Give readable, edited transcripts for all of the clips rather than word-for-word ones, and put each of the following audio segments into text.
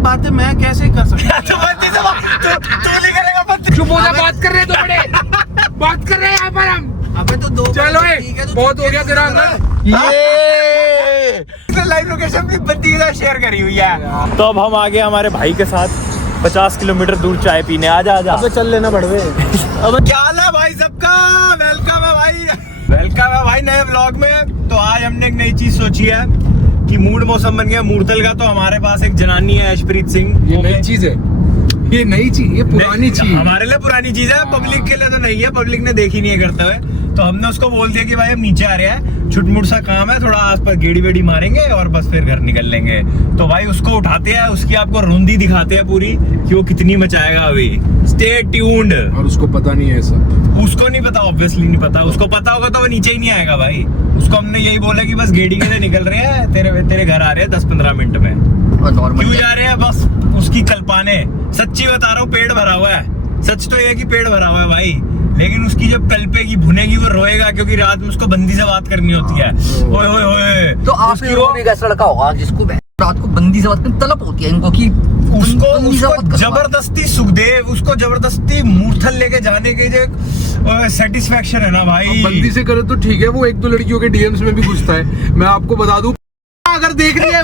बातें मैं कैसे कर सकता हूँ? तो बंदी से तू नहीं करेगा बंदी। चुप हो जा, बात कर रहे हैं दो बड़े, बात कर रहे हैं यहाँ पर हम। अबे तो दो चलो ठीक है, तो बहुत हो गया तेरा अंदर। ये लाइव लोकेशन भी बंदी के साथ शेयर करी हुई है। तो अब हम आ गए हमारे भाई के साथ 50 किलोमीटर दूर चाय पीने। आजा आजा। अबे चल लेना बड़वे। अब क्या हाल है भाई सबका? वेलकम है भाई, वेलकम है भाई नए व्लॉग में। तो आज हमने एक नई चीज सोची है कि मूड मौसम बन गया मूर्तल का। तो हमारे पास एक जनानी है यशप्रीत सिंह। ये नई चीज है, ये नई चीज, ये पुरानी चीज। हमारे लिए पुरानी चीज है, पब्लिक के लिए तो नहीं है, पब्लिक ने देखी नहीं है करते हुए। तो हमने उसको बोल दिया कि भाई हम नीचे आ रहे हैं, छुटमुट सा काम है, थोड़ा आसपास गेड़ी वेड़ी मारेंगे और बस फिर घर निकल लेंगे। तो भाई उसको उठाते हैं, उसकी आपको रुंदी दिखाते हैं पूरी कि वो कितनी मचाएगा अभी। Stay tuned. और उसको पता नहीं है ऐसा, उसको नहीं पता, ऑब्वियसली नहीं पता। उसको पता होगा तो वो नीचे ही नहीं आएगा भाई। उसको हमने यही बोला कि बस गेड़ी के लिए निकल रहे हैं, तेरे घर आ रहे हैं 10-15 मिनट में। क्यों जा रहे हैं? बस उसकी कल्पाने। सच्ची बता रहा हूँ, पेट भरा हुआ है। सच तो ये कि पेट भरा हुआ है भाई, लेकिन उसकी जब कल्पेगी भुनेगी वो रोएगा, क्योंकि रात में उसको बंदी से बात करनी होती है। ओए ओए ओए। तो आप भी ऐसा लड़का होगा जिसको रात को बंदी से बात करने तलब होती है इनको, कि उसको जबरदस्ती सुखदेव, उसको जबरदस्ती मूर्थल लेके जाने के जो सेटिस्फेक्शन है ना भाई। बंदी से करे तो ठीक है, वो 1-2 लड़कियों के डीएम्स में भी घुसता है। मैं आपको बता दूं, अगर देख रही है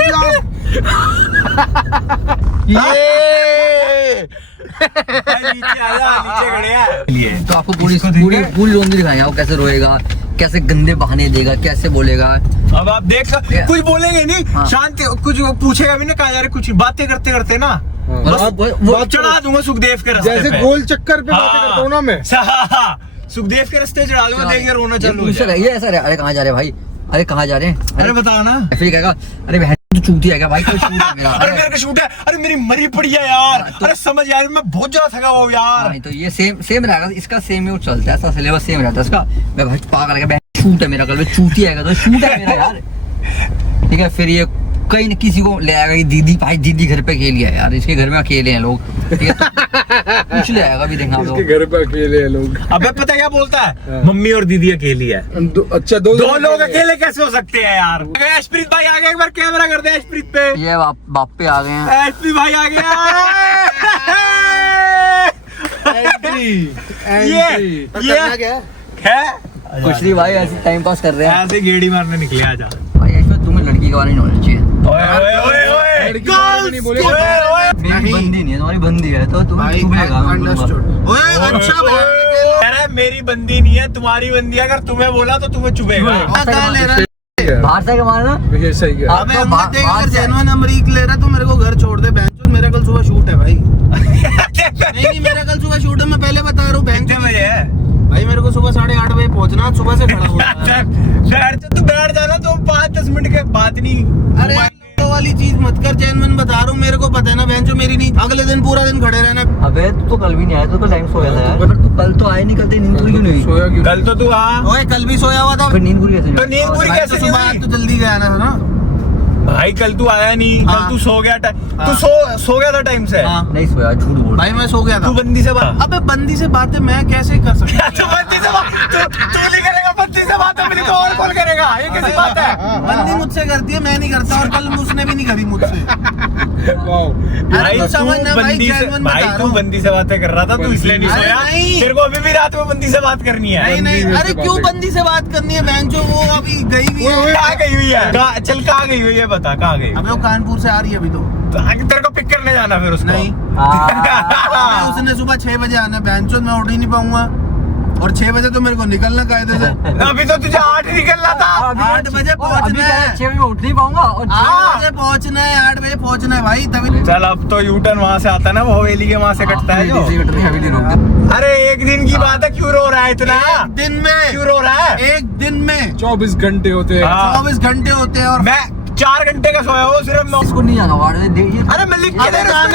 नीचे आजा, नीचे खड़े हैं। तो आपको पूरी रोंदी दिखाएंगे, वो कैसे रोएगा, कैसे गंदे बहाने देगा, कैसे बोलेगा। अब आप देख कुछ बोलेंगे नहीं। हाँ। शांति, कुछ पूछेगा भी ना, कहा जा रहे कुछ बातें करते करते ना वो चढ़ा दूंगा सुखदेव के रास्ते जैसे पे। गोल चक्कर पे बातें करता हूँ ना मैं। सुखदेव के रास्ते चढ़ा दूंगा, देखिए रोना चालू हो जाएगा। ये ऐसा, अरे कहाँ जा रहे भाई, अरे कहाँ जा रहे हैं, अरे बताओ ना। फिर कहेगा अरे बहन तू चूती है क्या भाई, कोई शूट है मेरा। अरे मेरे को शूट है, अरे मेरी मरी पड़ी है यार। अरे समझ यार, मैं बहुत ज्यादा थका हुआ हूँ यार। हाँ, तो ये सेम रहेगा, इसका सेम ही चलता है, ऐसा सिलेबस सेम रहता है इसका। मैं भाई पागल है, शूट है मेरा, कल चूती आएगा तो शूट है मेरा यार। ठीक है, फिर ये कहीं न किसी को ले आएगा कि दीदी भाई दीदी घर पे अकेली है यार, इसके घर में अकेले हैं लोग। ठीक है, तो कुछ ले आएगा भी, देखना इसके घर पे अकेले हैं लोग। अबे पता क्या बोलता है, मम्मी और दीदी अकेली है। अच्छा, दो लोग अकेले कैसे हो सकते हैं यार। यशप्रीत भाई आ गए, एक बार कैमरा कर दे यशप्रीत पे। ये बाप पे आ गए हैं, यशप्रीत भाई आ गया। ये है कुछ नहीं भाई, ऐसे टाइम पास कर रहे हैं। ऐसे गेड़ी मारने निकले। आजा भाई इसमें तुम्हें लड़की के बारे में होना चाहिए। लड़की के बारे में नहीं बोले। मेरी बंदी नहीं है, तुम्हारी बंदी है तो तुम्हें चुभेगा। अच्छा अरे मेरी बंदी नहीं है, तुम्हारी बंदी है। अगर तुम्हें बोला तो तुम्हें चुभेगा। बाहर से मारना ये सही है। अबे अगर जेन्युइन अमरीक ले रहा तो मेरे को घर छोड़ दे बहन। मेरा कल सुबह शूट है भाई। नहीं मेरा कल सुबह शूट है, मैं पहले बता रहा हूँ। बहन कितने बजे है भाई? मेरे को सुबह 8:30 बजे पहुंचना, सुबह से खड़ा हुआ तू बैठ जाना, तो 5-10 मिनट के बात नहीं। अरे वाली चीज मत कर, जेन्युइन बता रहा हूँ। मेरे को पता है ना बहन जो मेरी नहीं, अगले दिन पूरा दिन खड़े रहना। अबे तू तो कल भी नहीं आया, तू तो टाइम सोया था यार। तू कल तो आया नहीं, कल तेरी नींद पूरी क्यों नहीं? सोया क्यों? कल तो तू ओए कल भी सोया हुआ था। फिर नींद पूरी कैसे? तो नींद पूरी भाई, कैसे तो सुबह हुई? तो जल्दी गया ना भाई कल तू आया नहीं, कल हाँ। तू सो गया। तू सो गया था टाइम से। हाँ। नहीं सोया, झूठ बोल। भाई मैं सो गया था। तू बंदी से बात। अबे बंदी से बातें मैं कैसे कर सकता तू बंदी से बात, तू नहीं करेगा बंदी से बात, अपनी तो और कौन करेगा? ये कैसी बात है? बंदी मुझसे करती है, मैं नहीं करता। और कल उसने भी नहीं करी मुझसे। भाई तो समझना भाई, बंदी से, जेन्युइन भाई बता रहा तू हूँ। बंदी से बातें कर रहा था, तू इसलिए नहीं अरे सोया। नहीं। तेरे को अभी भी रात में बंदी से बात करनी है। नहीं नहीं, अरे क्यों बंदी से बात करनी है बहन जो? वो अभी गई भी है। कहाँ गई हुई है? चल कहाँ गई हुई है, बता कहाँ गई? अबे वो कानपुर से आ रही है अभी तो। तेरे को पिक करने जाना फिर उसको? नहीं अबे उसने सुबह 6 बजे आना है बहन चोद, मैं उठ ही नहीं पाऊंगा। और 6 बजे तो मेरे को निकलना कायदे से। अभी तो तुझे 8 निकलना था। 8 बजे पहुंचना है। 6 बजे उठ नहीं पाऊंगा और 8 बजे पहुंचना है, 8 बजे पहुंचना है भाई, तभी। चल अब तो यूटर्न वहाँ से आता है ना, वो हवेली के वहाँ से कटता है जो। अरे एक दिन की बात है, क्यों रो रहा है इतना? एक दिन में क्यों रो रहा है? एक दिन में 24 घंटे होते हैं। 24 घंटे होते हैं। और मैं 4 घंटे का सोया हूँ सिर्फ। इसको नहीं जाना वार्ड में। अरे मैं लिख के दे रहा हूँ।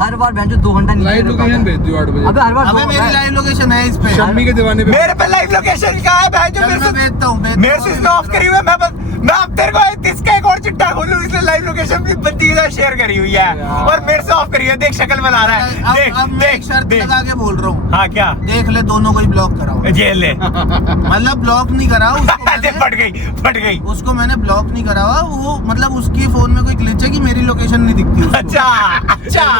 हर बार बहन जो 2 घंटा लाइव लोकेशन भेज दियो 8 बजे। अबे हर बार अबे मेरी लाइव लोकेशन है इस पे। शम्मी के दीवाने पे। मेरे पे लाइव लोकेशन का है भाई, जो चल मैं भेजता हूँ। मेरे से ऑफ करी हुई है। मैं अब तेरे को इसका एक और चिट्ठा खोलूं, इसलिए लाइव लोकेशन भी बंदी के साथ शेयर कॉन्फ़िगर करी हुई है और मेरे से ऑफ करी है। देख शक्ल बना रहा है। देख अब मैं एक शर्त लगा के बोल रहा हूँ। हाँ क्या? देख ले, दोनों को ही ब्लॉक कराओ। जेल ले। मतलब ब्लॉक नहीं करा फट गई। उसको मैंने ब्लॉक नहीं करा हुआ। वो मतलब उसके फोन में कोई ग्लिच है कि मेरी लोकेशन नहीं दिखती उसको। अच्छा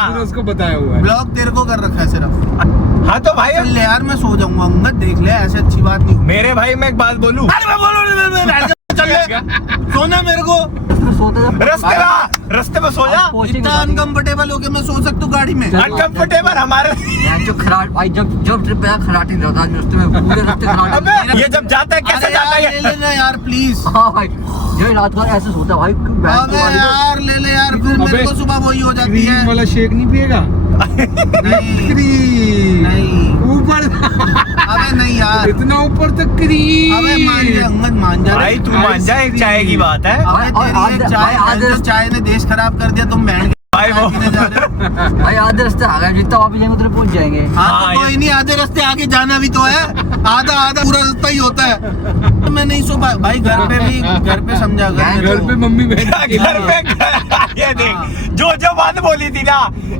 तूने उसको बताया हुआ है। ब्लॉक तेरे को कर रखा है सिर्फ। हाँ तो भाई चल ले यार, मैं सो जाऊंगा। अंगद देख ले, ऐसे अच्छी बात नहीं। मेरे भाई मैं एक बात बोलूं। अरे मैं बोलूं चल सोना मेरे को रास्ते में सो जा। इतना अनकंफर्टेबल होके मैं सो सकता हूँ गाड़ी में? अनकंफर्टेबल हमारे जो खराट भाई जब ट्रिप पे खराट नहीं रहता रास्ते में, पूरे रास्ते खराट। अबे ये जब जाता है कैसे जाता है? ले लेना यार प्लीज। हाँ भाई जो रात को ऐसे सोता भाई। अबे यार ले ले यार, फिर मेरे को सुबह वही हो जाती है। क्रीम वाला शेक नहीं पिएगा? नहीं ऊपर अबे नहीं यार, इतना ऊपर तक क्रीम। अबे मान जा अंगद, मान जा। भाई तू मान जा, एक चाय की बात है। अबे तेरी एक चाय ने देश खराब कर दिया। तुम बहन भाई वो भाई आधे रास्ते आ गए, जितना वापस जाएंगे उधर पहुंच जाएंगे। हाँ हाँ, तो कोई नहीं, आधे रास्ते आगे जाना भी तो है। आधा पूरा रास्ता ही होता है। मैं नहीं सो पाया भाई। घर पे समझा घर पे मम्मी बहन घर पे ये देख जो बात बोली थी ना,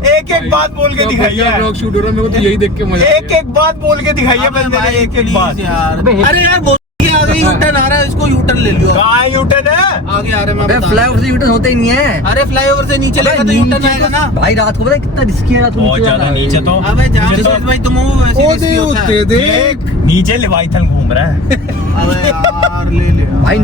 एक बात बोल के दिखाई है। ब्लॉग शूट हो रहा है, मेरे को तो यही देख के मजा एक बात बोल के दिखाई है बंदे ने, एक बात यार। अरे यार बोल आ गई, यूटर्न आ रहा है, इसको यूटर्न ले लियो। कहाँ यूटर्न है? आगे आ रहा है, मैं अबे बता फ्लाईओवर से यूटर्न होता ही नहीं है। अरे फ्लाईओवर से नीचे लेगा तो यूटर्न आएगा ना भाई रात को पता है कितना रिस्की है रात को बहुत नीचे ज्यादा जाना। नीचे तो अबे जहाँ भाई तुम वो वैसे ओ रिस्की होता है। दे देख नीचे लेवाइथन घूम रहा है। अबे यार ले ले यार। भाई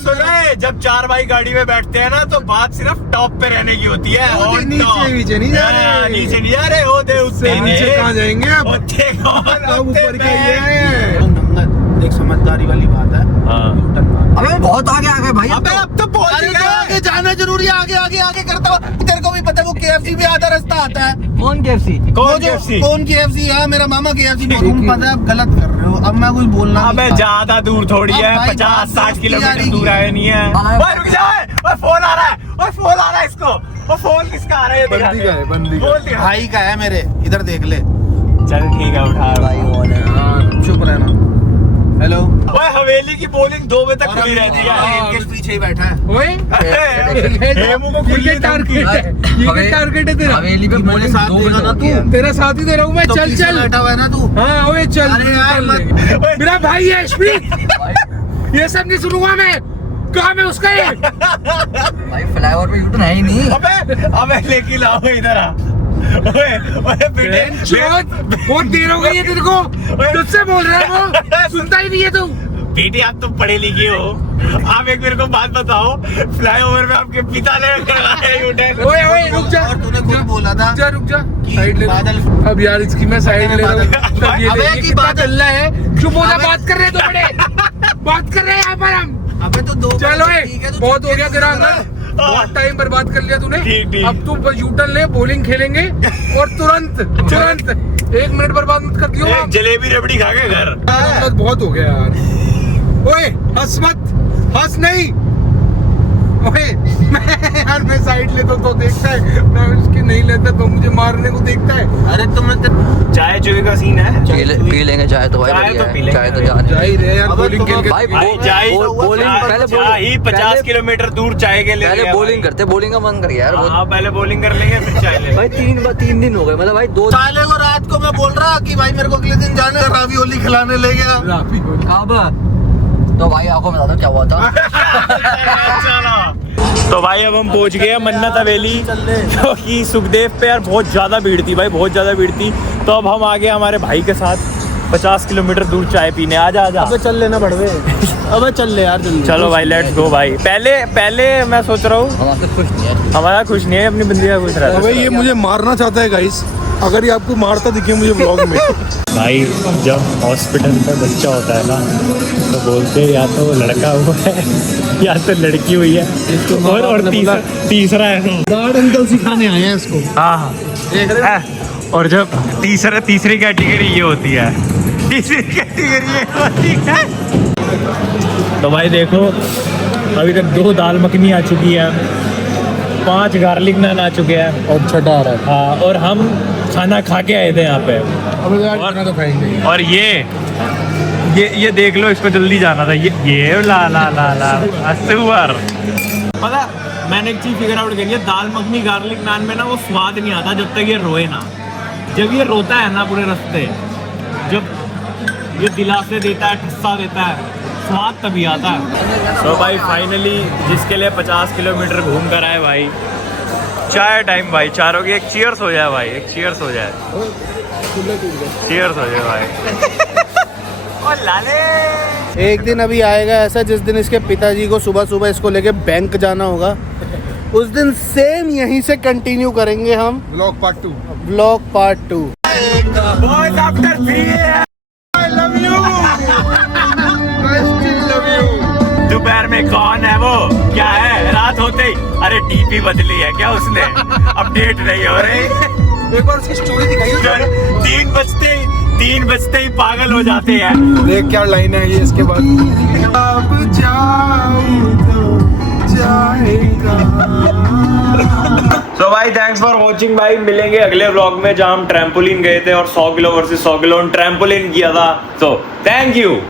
सुना है जब चार भाई गाड़ी में बैठते हैं ना तो बात सिर्फ टॉप पे रहने की होती है। ओ, और नीचे top। नीचे नहीं जा रहे। हाँ, नीचे नहीं जा रहे। ओ दे उससे नीचे कहाँ जाएंगे अब? अब ऊपर क्या है? देख समझदारी वाली बात है। अबे बहुत आगे आ गए भाई। अबे अब तो पहुंच अरे तो गए। आगे जाना जरूरी है। आगे करता हुआ तेरे को भी पता है वो KFC भी आधा रास्ता आता है। कौन KFC? कौन KFC है? मेरा मामा KFC। तुम पता है आप गलत कर रहे हो। अब मैं कुछ बोलना अबे ज्यादा दूर थोड़ी है, अब भाई 50-60 किलोमीटर दोस्ती दूर है नहीं है। ओए रुक जा, ओए फोन आ रहा है इसको। वो फोन किसका आ रहा है? बंदी का है, बंदी का। बोल दिया। भाई का है मेरे, इधर देख ले। चल ठीक है, उठा हाँ, चुप रहना। हेलो। ओए हवेली की बोलिंग 2 बजे तक खुली रहती है। इनके पीछे ही बैठा है। ओए हेमू को खुली ये टारगेट है, ये टारगेट है तेरा। हवेली पे मेरे बोलिंग साथ 2 देगा बजे ना होती तू। है। तेरा साथ ही दे रहा हूँ मैं। तो चल पीछे चल बैठा हुआ है ना तू। हाँ ओए चल। अरे यार मत। मेरा भाई है एचपी। ये सब नहीं सुनूंगा मैं। काम है उसका ये। भाई फ्लाईओवर पे यूटर्न है ही नहीं। अबे लेके लाओ इधर आ। ओए बेटे बहुत देर हो गई है तेरे को। तुझसे बोल रहा है वो, सुनता ही नहीं है तू। बेटी आप तो पढ़े लिखे हो। आप एक मेरे को बात बताओ, फ्लाईओवर में आपके पिता ने करवाया यूटर्न। ओए ओए रुक जा। और तूने खुद बोला था रुक जा कि साइड ले। बादल। अब यार इसकी मैं साइड ले रहा हूँ। तब ये अबे देखिए की कितना बादल। चल रहा है। चुप हो जा, अबे- बात कर रहे हैं दो बड़े। बात कर रहे हैं यहाँ पर हम। अबे तो 2 चलो ठीक है, तू बहुत हो गया चुप तेरा कर रहा अंदर। है। बहुत टाइम बर्बाद कर लिया तूने। ठीक। अब तू यूटर्न ले, बॉलिंग खेलेंगे और तुरंत 1 मिनट बर्बाद मत कर दियो। एक जलेबी रबड़ी खा के घर। बहुत हो गया यार। ओए हंस मत, हंस नहीं। ओए मैं साइड लेता तो देखता है, मैं उसकी नहीं लेता तो मुझे मारने को देखता है। अरे तुम चाय चुए का सीन है। पी लेंगे चाय तो भाई चाय बढ़िया तो पी है। लेंगे। चाय तो जान जा ही रहे यार अब बॉलिंग तुम खेल के। भाई भाई चाय बॉलिंग पहले ही 50 किलोमीटर दूर चाय के लिए पहले बॉलिंग करते, बॉलिंग का मन कर गया यार बहुत। हाँ पहले बॉलिंग कर लेंगे फिर चाय लेंगे। भाई 3 दिन हो गए, मतलब भाई 2 साले को रात को मैं बोल रहा कि भाई मेरे को अगले दिन जाना है, रावियोली खिलाने ले गया। राफी को। अब तो भाई आपको बता दो क्या हुआ था। तो भाई अब हम पहुंच गए हैं मन्नत हवेली, जो कि सुखदेव पे यार बहुत ज़्यादा भीड़ थी भाई, बहुत ज़्यादा भीड़ थी। तो अब हम आ गए हमारे भाई के साथ 50 किलोमीटर दूर चाय पीने। आजा अबे चल लेना बढ़वे। अबे चल ले यार जल्दी। चलो भाई लेट्स गो भाई। पहले मैं सोच रहा हूँ हम आपसे खुश नहीं है। हमारा खुश नहीं है, अपनी बंदी का खुश रहता अबे है। ये मुझे मारना चाहता है गाइस। अगर ये आपको मारता दिखे मुझे ब्लॉग में। भाई जब हॉस्पिटल में बच्चा होता है ना तो बोलते हैं या तो लड़का हुआ है या तो लड़की हुई है, और तीसरा है गार्ड अंकल सिखाने आए हैं इसको। हाँ। और जब तीसरी कैटेगरी ये होती है, तीसरी कैटेगरी ये होती है। तो भाई देखो अभी तक 2 दाल मखनी आ चुकी है, 5 गार्लिक नान आ चुके हैं और छठा आ रहा है। हाँ, और हम खाना खा के आए थे यहाँ पे। अब यार खाना तो खाएंगे। और ये देख लो, इसको जल्दी जाना था। ये ला सुअर। पता मैंने एक चीज फिगर आउट करी है, दाल मखनी गार्लिक नान में ना वो स्वाद नहीं आता जब तक ये रोए ना। जब ये रोता है ना पूरे रास्ते, जब ये दिलासे देता है, ठस्सा देता है, स्वाद तभी आता है। तो भाई फाइनली जिसके लिए 50 किलोमीटर घूम कर आए भाई, चाय टाइम भाई, चारों की एक चीयर्स हो जाए भाई, एक चीयर्स हो जाए, चीयर्स हो जाए भाई। और लाले एक दिन अभी आएगा ऐसा जिस दिन इसके पिताजी को सुबह सुबह इसको लेके बैंक जाना होगा, उस दिन सेम यहीं से कंटिन्यू करेंगे हम blog part 2। Blog part 2। Boys after 3 years I love you. I still love you. दोपहर में कौन है वो, क्या है रात होते ही, अरे डीपी बदली है क्या उसने, अपडेट नहीं हो रही। एक बार उसकी स्टोरी दिखाई। 3 बजते ही पागल हो जाते हैं। देख क्या लाइन है ये इसके बाद। अब जाऊं तो जाएगा। सो भाई थैंक्स फॉर वॉचिंग भाई, मिलेंगे अगले व्लॉग में जहाँ हम ट्रैम्पोलिन गए थे और 100 किलो वर्सेस 100 किलो ट्रैम्पोलिन किया था। So thank you.